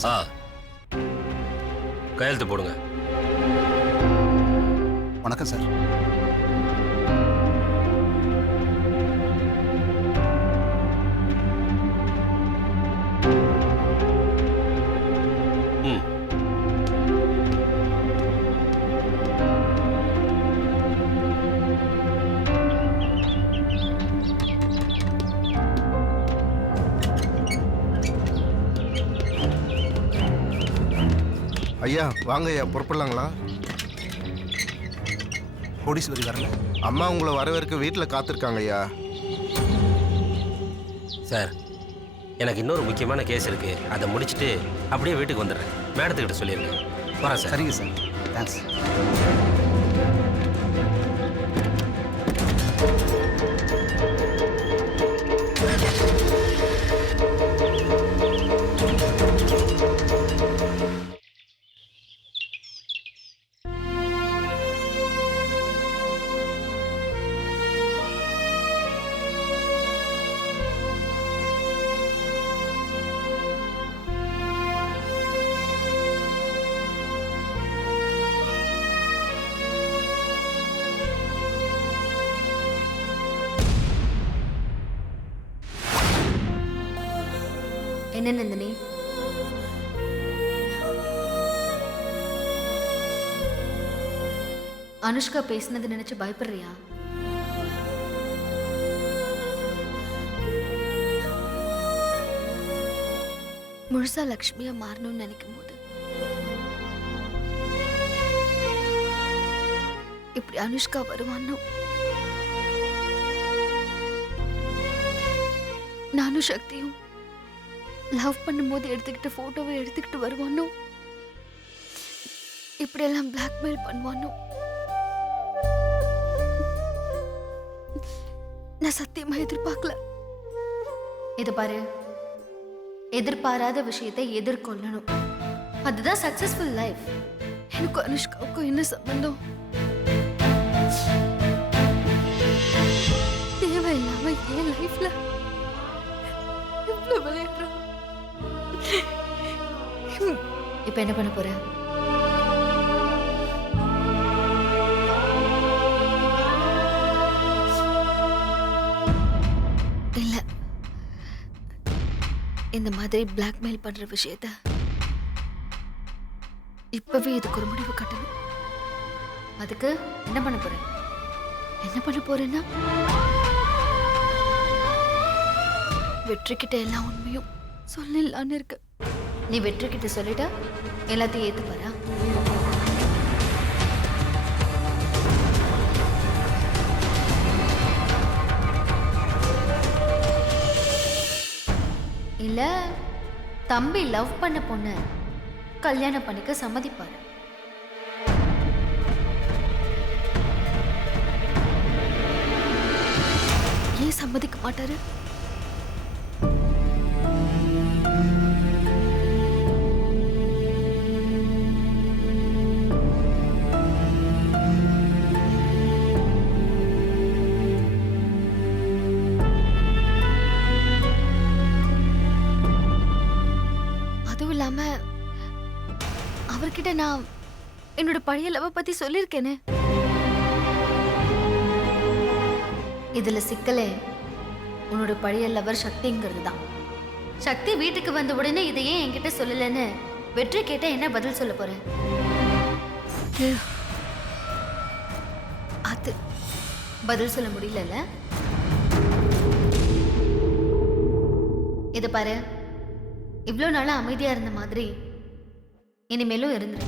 வணக்கம் சார். கையெழுத்து போடுங்க. வணக்கம் சார். ம். ஐயா வாங்க ஐயா, புறப்படலாங்களா? கோடீஸ்வரி வரல. அம்மா உங்களை வரவேற்க வீட்டில் காத்திருக்காங்க ஐயா. சார், எனக்கு இன்னொரு முக்கியமான கேஸ் இருக்கு. அதை முடிச்சுட்டு அப்படியே வீட்டுக்கு வந்துடுறேன். மேடத்துக்கிட்ட சொல்லிடுங்க. வரேன் சார். சரிங்க சார். தேங்க்ஸ். என்ன நந்தினி, அனுஷ்கா பேசினது நினைச்சு பயப்படுறியா? முழுசா லக்ஷ்மியா மாறணும்னு நினைக்கும் போது இப்படி அனுஷ்கா வருவான்னு நானும் சக்தியும் லவ் பண்ணும்போது எடுத்துக்கிட்ட போட்டோவை எடுத்துக்கிட்டு வருவானோ, இப்படியெல்லாம் பிளாக்மெயில் பண்ணுவானோ, நான் சத்தியமா எதிர்பார்க்கல. இது பாரு, எதிர்பாராத விஷயத்தை எதிர்கொள்ளணும். அதுதான் சக்சஸ்ஃபுல் லைஃப். எனக்கு அனுஷ்காவுக்கும் என்ன சம்பந்தம்? தேவையில்லாம என் லைஃப்ல இவ்வளவு விளையாடுறேன். இப்ப என்ன பண்ண போற? இல்ல, இந்த மாதிரி பிளாக்மெயில் பண்ற விஷயத்த இப்பவே இதுக்கு ஒரு முடிவு கட்டணும். அதுக்கு என்ன பண்ண போற? என்ன பண்ண போறேன்னா, வெற்றிக்கிட்ட எல்லா உண்மையும் சொல்லலான்னு இருக்கு. நீ வெற்றிக்கிட்ட சொல்லிட்டா எல்லாத்தையும் ஏத்துப்பாரா? இல்ல தம்பி லவ் பண்ண பொண்ணு கல்யாணம் பண்ணிக்க சம்மதிப்பாரு. ஏன் சம்மதிக்க மாட்டாரு? அவர்கிட்ட நான் என்னோட பழைய லவ் பத்தி சொல்லிருக்கேனே. இதுல சிக்கலே உன்னோட பழைய லவர் சக்திங்கிறது தான். சக்தி வீட்டுக்கு வந்த உடனே இதை ஏன் என்கிட்ட சொல்லலன்னு வெற்றி கேட்ட என்ன பதில் சொல்ல போற? அது பதில் சொல்ல முடியல. இத பாரு, இவ்வளவு நாளா அமைதியா இருந்த மாதிரி இனிமேலும் இருந்துரு.